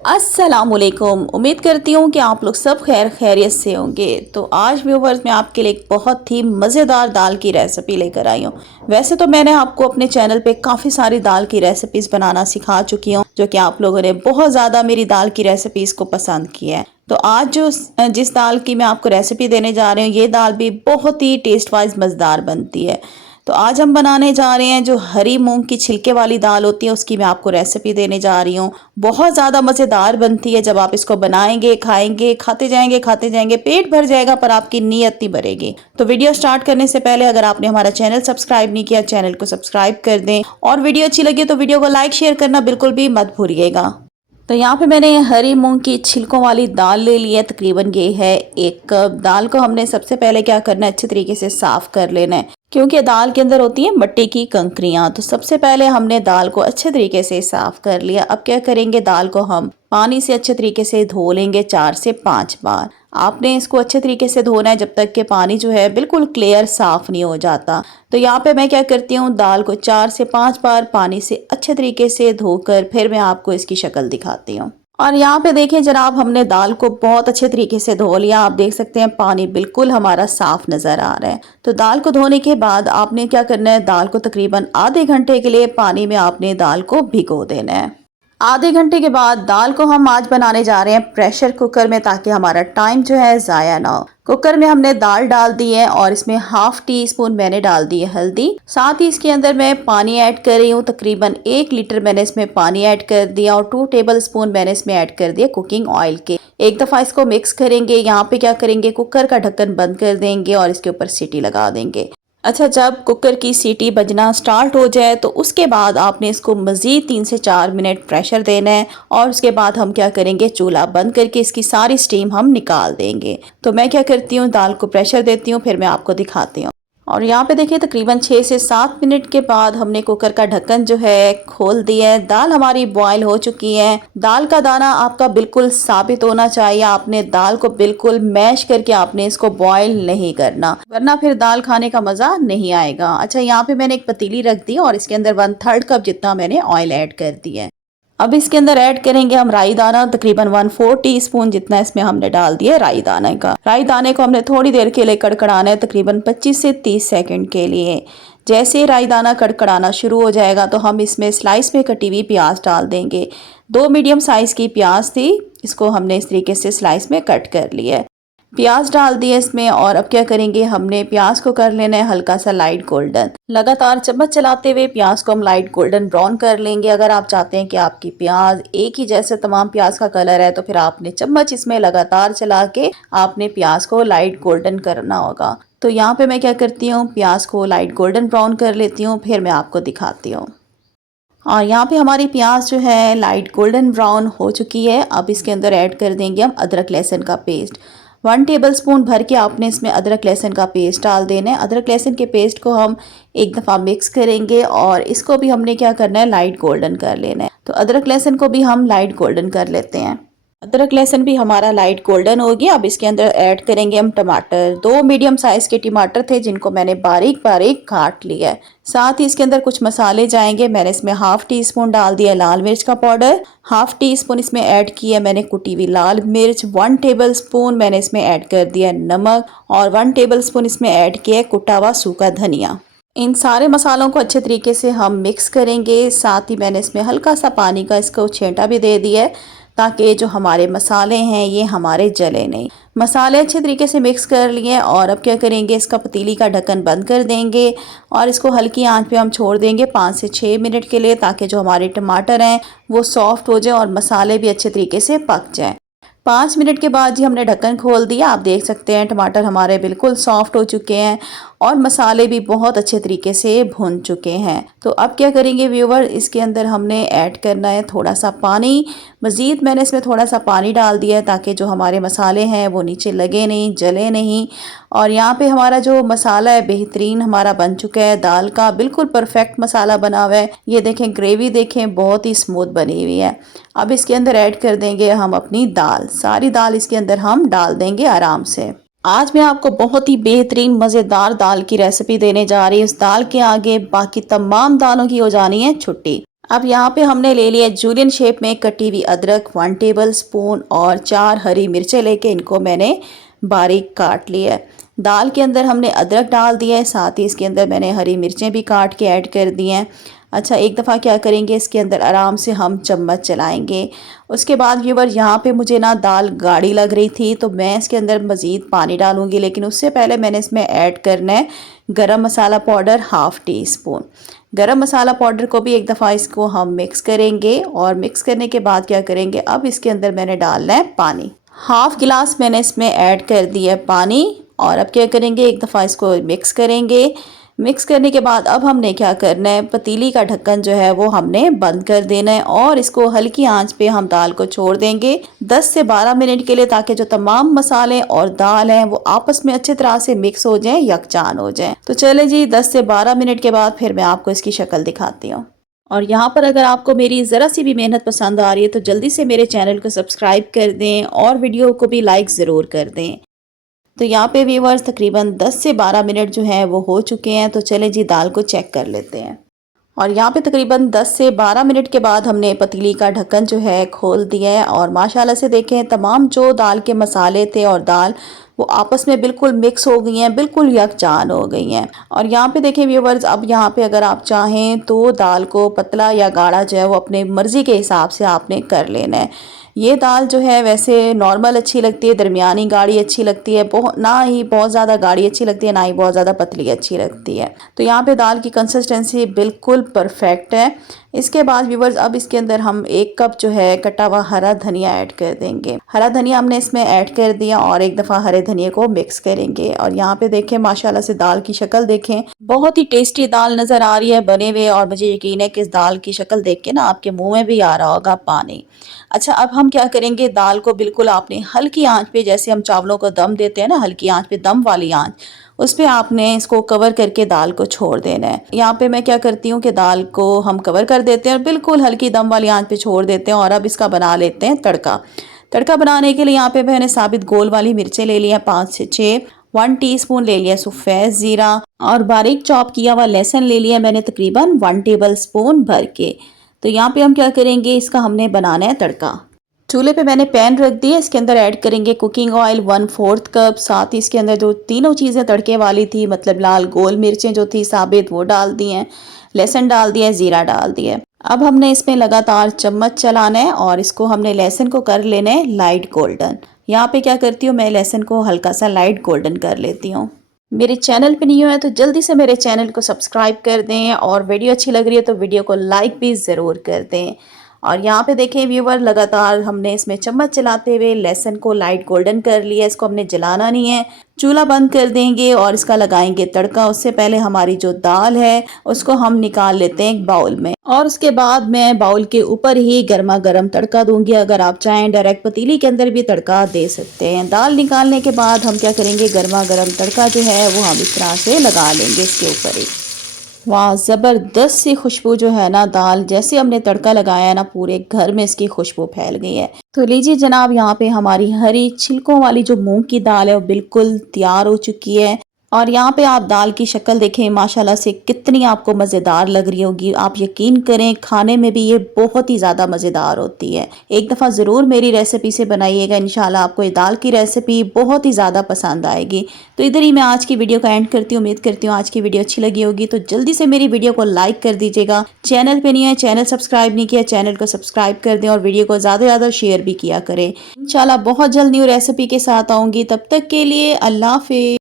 अस्सलामुअलैकुम। उम्मीद करती हूँ कि आप लोग सब खैरियत से होंगे। तो आज व्यूवर्स मैं आपके लिए एक बहुत ही मज़ेदार दाल की रेसिपी लेकर आई हूँ। वैसे तो मैंने आपको अपने चैनल पे काफ़ी सारी दाल की रेसिपीज़ बनाना सिखा चुकी हूँ, जो कि आप लोगों ने बहुत ज़्यादा मेरी दाल की रेसिपीज़ को पसंद किया है। तो आज जिस दाल की मैं आपको रेसिपी देने जा रही हूँ, ये दाल भी बहुत ही टेस्ट वाइज मज़ेदार बनती है। तो आज हम बनाने जा रहे हैं जो हरी मूंग की छिलके वाली दाल होती है, उसकी मैं आपको रेसिपी देने जा रही हूँ। बहुत ज़्यादा मज़ेदार बनती है। जब आप इसको बनाएंगे, खाएंगे, खाते जाएंगे, पेट भर जाएगा, पर आपकी नीयत नहीं भरेगी। तो वीडियो स्टार्ट करने से पहले अगर आपने हमारा चैनल सब्सक्राइब नहीं किया, चैनल को सब्सक्राइब कर दें, और वीडियो अच्छी लगी तो वीडियो को लाइक शेयर करना बिल्कुल भी मत भूलिएगा। तो यहाँ पे मैंने हरी मूंग की छिलकों वाली दाल ले ली है, तकरीबन ये है 1 कप। दाल को हमने सबसे पहले क्या करना है, अच्छे तरीके से साफ कर लेना है, क्योंकि दाल के अंदर होती है मिट्टी की कंकरियां। तो सबसे पहले हमने दाल को अच्छे तरीके से साफ कर लिया। अब क्या करेंगे, दाल को हम पानी से अच्छे तरीके से धो लेंगे 4 से 5 बार। आपने इसको अच्छे तरीके से धोना है जब तक कि पानी जो है बिल्कुल क्लियर साफ नहीं हो जाता। तो यहाँ पे मैं क्या करती हूँ, दाल को 4 से 5 बार पानी से अच्छे तरीके से धोकर फिर मैं आपको इसकी शक्ल दिखाती हूँ। और यहाँ पे देखें जनाब, हमने दाल को बहुत अच्छे तरीके से धो लिया। आप देख सकते हैं पानी बिल्कुल हमारा साफ नजर आ रहा है। तो दाल को धोने के बाद आपने क्या करना है, दाल को तकरीबन आधे घंटे के लिए पानी में आपने दाल को भिगो देना है। आधे घंटे के बाद दाल को हम आज बनाने जा रहे हैं प्रेशर कुकर में, ताकि हमारा टाइम जो है ज़ाया ना हो। कुकर में हमने दाल डाल दी है और इसमें ½ टी स्पून मैंने डाल दी है हल्दी। साथ ही इसके अंदर मैं पानी ऐड कर रही हूँ, तकरीबन 1 लीटर मैंने इसमें पानी ऐड कर दिया, और 2 टेबल स्पून मैंने इसमें ऐड कर दिया कुकिंग ऑयल के। एक दफ़ा इसको मिक्स करेंगे। यहाँ पे क्या करेंगे, कुकर का ढक्कन बंद कर देंगे और इसके ऊपर सीटी लगा देंगे। अच्छा, जब कुकर की सीटी बजना स्टार्ट हो जाए तो उसके बाद आपने इसको मज़ीद 3 से 4 मिनट प्रेशर देना है, और उसके बाद हम क्या करेंगे, चूल्हा बंद करके इसकी सारी स्टीम हम निकाल देंगे। तो मैं क्या करती हूँ, दाल को प्रेशर देती हूँ, फिर मैं आपको दिखाती हूँ। और यहाँ पे देखिए तकरीबन 6 से 7 मिनट के बाद हमने कुकर का ढक्कन जो है खोल दिया है। दाल हमारी बॉयल हो चुकी है। दाल का दाना आपका बिल्कुल साबित होना चाहिए। आपने दाल को बिल्कुल मैश करके आपने इसको बॉयल नहीं करना, वरना फिर दाल खाने का मज़ा नहीं आएगा। अच्छा, यहाँ पे मैंने एक पतीली रख दी और इसके अंदर 1/3 कप जितना मैंने ऑयल ऐड कर दिया है। अब इसके अंदर ऐड करेंगे हम राई दाना, तकरीबन 1/4 टीस्पून जितना इसमें हमने डाल दिया राई दाने का। राई दाने को हमने थोड़ी देर के लिए कड़कड़ाना है, तकरीबन 25 से 30 सेकंड के लिए। जैसे ही राई दाना कड़कड़ाना शुरू हो जाएगा तो हम इसमें स्लाइस में कटी हुई प्याज डाल देंगे। 2 मीडियम साइज़ की प्याज थी, इसको हमने इस तरीके से स्लाइस में कट कर लिया है। प्याज डाल दिए इसमें, और अब क्या करेंगे, हमने प्याज को कर लेना है हल्का सा लाइट गोल्डन। लगातार चम्मच चलाते हुए प्याज को हम लाइट गोल्डन ब्राउन कर लेंगे। अगर आप चाहते हैं कि आपकी प्याज एक ही जैसे तमाम प्याज का कलर है, तो फिर आपने चम्मच इसमें लगातार चला के आपने प्याज को लाइट गोल्डन करना होगा। तो यहाँ पे मैं क्या करती हूँ, प्याज को लाइट गोल्डन ब्राउन कर लेती हूँ, फिर मैं आपको दिखाती हूँ। और यहाँ पे हमारी प्याज जो है लाइट गोल्डन ब्राउन हो चुकी है। अब इसके अंदर ऐड कर देंगे हम अदरक लहसुन का पेस्ट। 1 टेबल स्पून भर के आपने इसमें अदरक लहसुन का पेस्ट डाल देना है। अदरक लहसुन के पेस्ट को हम एक दफ़ा मिक्स करेंगे, और इसको भी हमने क्या करना है, लाइट गोल्डन कर लेना है। तो अदरक लहसुन को भी हम लाइट गोल्डन कर लेते हैं। अदरक लहसुन भी हमारा लाइट गोल्डन हो गया। अब इसके अंदर ऐड करेंगे हम टमाटर। 2 मीडियम साइज़ के टमाटर थे, जिनको मैंने बारीक बारीक काट लिया है। साथ ही इसके अंदर कुछ मसाले जाएंगे। मैंने इसमें ½ टी स्पून डाल दिया लाल मिर्च का पाउडर, ½ टी स्पून इसमें ऐड किया मैंने कुटी हुई लाल मिर्च, 1 टेबल स्पून मैंने इसमें ऐड कर दिया नमक, और 1 टेबल स्पून इसमें ऐड किया कुटा हुआ सूखा धनिया। इन सारे मसालों को अच्छे तरीके से हम मिक्स करेंगे। साथ ही मैंने इसमें हल्का सा पानी का इसको छींटा भी दे दिया है, ताकि जो हमारे मसाले हैं ये हमारे जले नहीं। मसाले अच्छे तरीके से मिक्स कर लिए, और अब क्या करेंगे, इसका पतीली का ढक्कन बंद कर देंगे और इसको हल्की आंच पे हम छोड़ देंगे 5 से 6 मिनट के लिए, ताकि जो हमारे टमाटर हैं वो सॉफ्ट हो जाए और मसाले भी अच्छे तरीके से पक जाएं। 5 मिनट के बाद जी हमने ढक्कन खोल दिया। आप देख सकते हैं टमाटर हमारे बिल्कुल सॉफ्ट हो चुके हैं और मसाले भी बहुत अच्छे तरीके से भुन चुके हैं। तो अब क्या करेंगे व्यूवर, इसके अंदर हमने ऐड करना है थोड़ा सा पानी। मज़ीद मैंने इसमें थोड़ा सा पानी डाल दिया है, ताकि जो हमारे मसाले हैं वो नीचे लगे नहीं, जले नहीं। और यहाँ पे हमारा जो मसाला है बेहतरीन हमारा बन चुका है। दाल का बिल्कुल परफेक्ट मसाला बना हुआ है। ये देखें, ग्रेवी देखें, बहुत ही स्मूथ बनी हुई है। अब इसके अंदर ऐड कर देंगे हम अपनी दाल। सारी दाल इसके अंदर हम डाल देंगे आराम से। आज मैं आपको बहुत ही बेहतरीन मज़ेदार दाल की रेसिपी देने जा रही हूँ। इस दाल के आगे बाकी तमाम दालों की हो जानी है छुट्टी। अब यहाँ पे हमने ले लिया जूलियन शेप में कटी हुई अदरक 1 टेबल स्पून और 4 हरी मिर्चें लेके इनको मैंने बारीक काट लिया है। दाल के अंदर हमने अदरक डाल दिया है, साथ ही इसके अंदर मैंने हरी मिर्चें भी काट के ऐड कर दी हैं। अच्छा, एक दफ़ा क्या करेंगे, इसके अंदर आराम से हम चम्मच चलाएंगे। उसके बाद व्यूवर यहाँ पे मुझे ना दाल गाढ़ी लग रही थी तो मैं इसके अंदर मज़ीद पानी डालूंगी, लेकिन उससे पहले मैंने इसमें ऐड करना है गरम मसाला पाउडर 1/2 टीस्पून। गरम मसाला पाउडर को भी एक दफ़ा इसको हम मिक्स करेंगे और मिक्स करने के बाद क्या करेंगे, अब इसके अंदर मैंने डालना है पानी। 1/2 गिलास मैंने इसमें ऐड कर दिया है पानी और अब क्या करेंगे, एक दफ़ा इसको मिक्स करेंगे। मिक्स करने के बाद अब हमने क्या करना है, पतीली का ढक्कन जो है वो हमने बंद कर देना है और इसको हल्की आंच पे हम दाल को छोड़ देंगे 10 से 12 मिनट के लिए, ताकि जो तमाम मसाले और दाल हैं वो आपस में अच्छी तरह से मिक्स हो जाएं, यकजान हो जाएं। तो चले जी, 10 से 12 मिनट के बाद फिर मैं आपको इसकी शक्ल दिखाती हूँ। और यहाँ पर अगर आपको मेरी ज़रा सी भी मेहनत पसंद आ रही है तो जल्दी से मेरे चैनल को सब्सक्राइब कर दें और वीडियो को भी लाइक ज़रूर कर दें। तो यहाँ पे व्यूअर्स तकरीबन 10 से 12 मिनट जो है वो हो चुके हैं। तो चले जी, दाल को चेक कर लेते हैं। और यहाँ पे तकरीबन 10 से 12 मिनट के बाद हमने पतीली का ढक्कन जो है खोल दिया है और माशाल्लाह से देखें तमाम जो दाल के मसाले थे और दाल वो आपस में बिल्कुल मिक्स हो गई हैं, बिल्कुल यकजान हो गई हैं। और यहाँ पे देखें व्यूअर्स, अब यहाँ पे अगर आप चाहें तो दाल को पतला या गाढ़ा जो है वो अपने मर्ज़ी के हिसाब से आपने कर लेना है। ये दाल जो है वैसे नॉर्मल अच्छी लगती है, दरमियानी गाढ़ी अच्छी लगती है, बहुत ना ही बहुत ज़्यादा गाढ़ी अच्छी लगती है, ना ही बहुत ज़्यादा पतली अच्छी लगती है। तो यहाँ पे दाल की कंसिस्टेंसी बिल्कुल परफेक्ट है। इसके बाद व्यूवर्स, अब इसके अंदर हम 1 कप जो है कटा हुआ हरा धनिया ऐड कर देंगे। हरा धनिया हमने इसमें ऐड कर दिया और एक दफ़ा हरे धनिया को मिक्स करेंगे। और यहाँ पे देखें माशाल्लाह से दाल की शक्ल देखें, बहुत ही टेस्टी दाल नज़र आ रही है बने हुए, और मुझे यकीन है कि इस दाल की शक्ल देख के ना आपके मुँह में भी आ रहा होगा पानी। अच्छा, अब हम क्या करेंगे, दाल को बिल्कुल आपने हल्की आंच पे, जैसे हम चावलों को दम देते हैं ना, हल्की आंच पे, दम वाली आंच, उस पे आपने इसको कवर करके दाल को छोड़ देना है। यहाँ पे मैं क्या करती हूँ कि दाल को हम कवर कर देते हैं और बिल्कुल हल्की दम वाली आंच पे छोड़ देते हैं। और अब इसका बना लेते हैं तड़का। तड़का बनाने के लिए यहाँ पे मैंने साबित गोल वाली मिर्चें ले ली हैं 5 से 6, 1 टीस्पून ले लिया सफ़ेद ज़ीरा और बारीक चॉप किया हुआ लहसुन ले लिया मैंने तकरीबन 1 टेबल स्पून भर के। तो यहाँ पे हम क्या करेंगे, इसका हमने बनाना है तड़का। चूल्हे पे मैंने पैन रख दिया, इसके अंदर ऐड करेंगे कुकिंग ऑयल 1/4 कप, साथ ही इसके अंदर जो तीनों चीज़ें तड़के वाली थी, मतलब लाल गोल मिर्चें जो थी साबित वो डाल दी हैं, लहसुन डाल दिया, ज़ीरा डाल दिया। अब हमने इसमें लगातार चम्मच चलाना है और इसको हमने लहसुन को कर लेना है लाइट गोल्डन। यहाँ पे क्या करती हूँ, मैं लहसुन को हल्का सा लाइट गोल्डन कर लेती हूँ। मेरे चैनल पे न्यू है तो जल्दी से मेरे चैनल को सब्सक्राइब कर दें और वीडियो अच्छी लग रही है तो वीडियो को लाइक भी ज़रूर कर दें। और यहाँ पे देखें व्यूवर, लगातार हमने इसमें चम्मच चलाते हुए लहसुन को लाइट गोल्डन कर लिया। इसको हमने जलाना नहीं है, चूल्हा बंद कर देंगे और इसका लगाएंगे तड़का। उससे पहले हमारी जो दाल है उसको हम निकाल लेते हैं एक बाउल में, और उसके बाद मैं बाउल के ऊपर ही गर्मा गर्म तड़का दूंगी। अगर आप चाहें डायरेक्ट पतीली के अंदर भी तड़का दे सकते हैं। दाल निकालने के बाद हम क्या करेंगे, गर्मा गर्म तड़का जो है वो हम इस तरह से लगा लेंगे इसके ऊपर ही। वाह, ज़बरदस्त सी खुशबू जो है ना, दाल जैसे हमने तड़का लगाया है ना, पूरे घर में इसकी खुशबू फैल गई है। तो लीजिए जनाब, यहाँ पे हमारी हरी छिलकों वाली जो मूंग की दाल है वो बिल्कुल तैयार हो चुकी है। और यहाँ पे आप दाल की शक्ल देखें माशाल्लाह से कितनी आपको मज़ेदार लग रही होगी। आप यकीन करें खाने में भी ये बहुत ही ज़्यादा मज़ेदार होती है। एक दफ़ा ज़रूर मेरी रेसिपी से बनाइएगा, इंशाल्लाह आपको ये दाल की रेसिपी बहुत ही ज़्यादा पसंद आएगी। तो इधर ही मैं आज की वीडियो का एंड करती हूँ। उम्मीद करती हूँ आज की वीडियो अच्छी लगी होगी। तो जल्दी से मेरी वीडियो को लाइक कर दीजिएगा। चैनल पर नहीं है, चैनल सब्सक्राइब नहीं किया, चैनल को सब्सक्राइब कर दें और वीडियो को ज़्यादा से ज़्यादा शेयर भी किया करें। इंशाल्लाह बहुत जल्द न्यू रेसिपी के साथ आऊँगी। तब तक के लिए अल्लाह हाफ़िज़।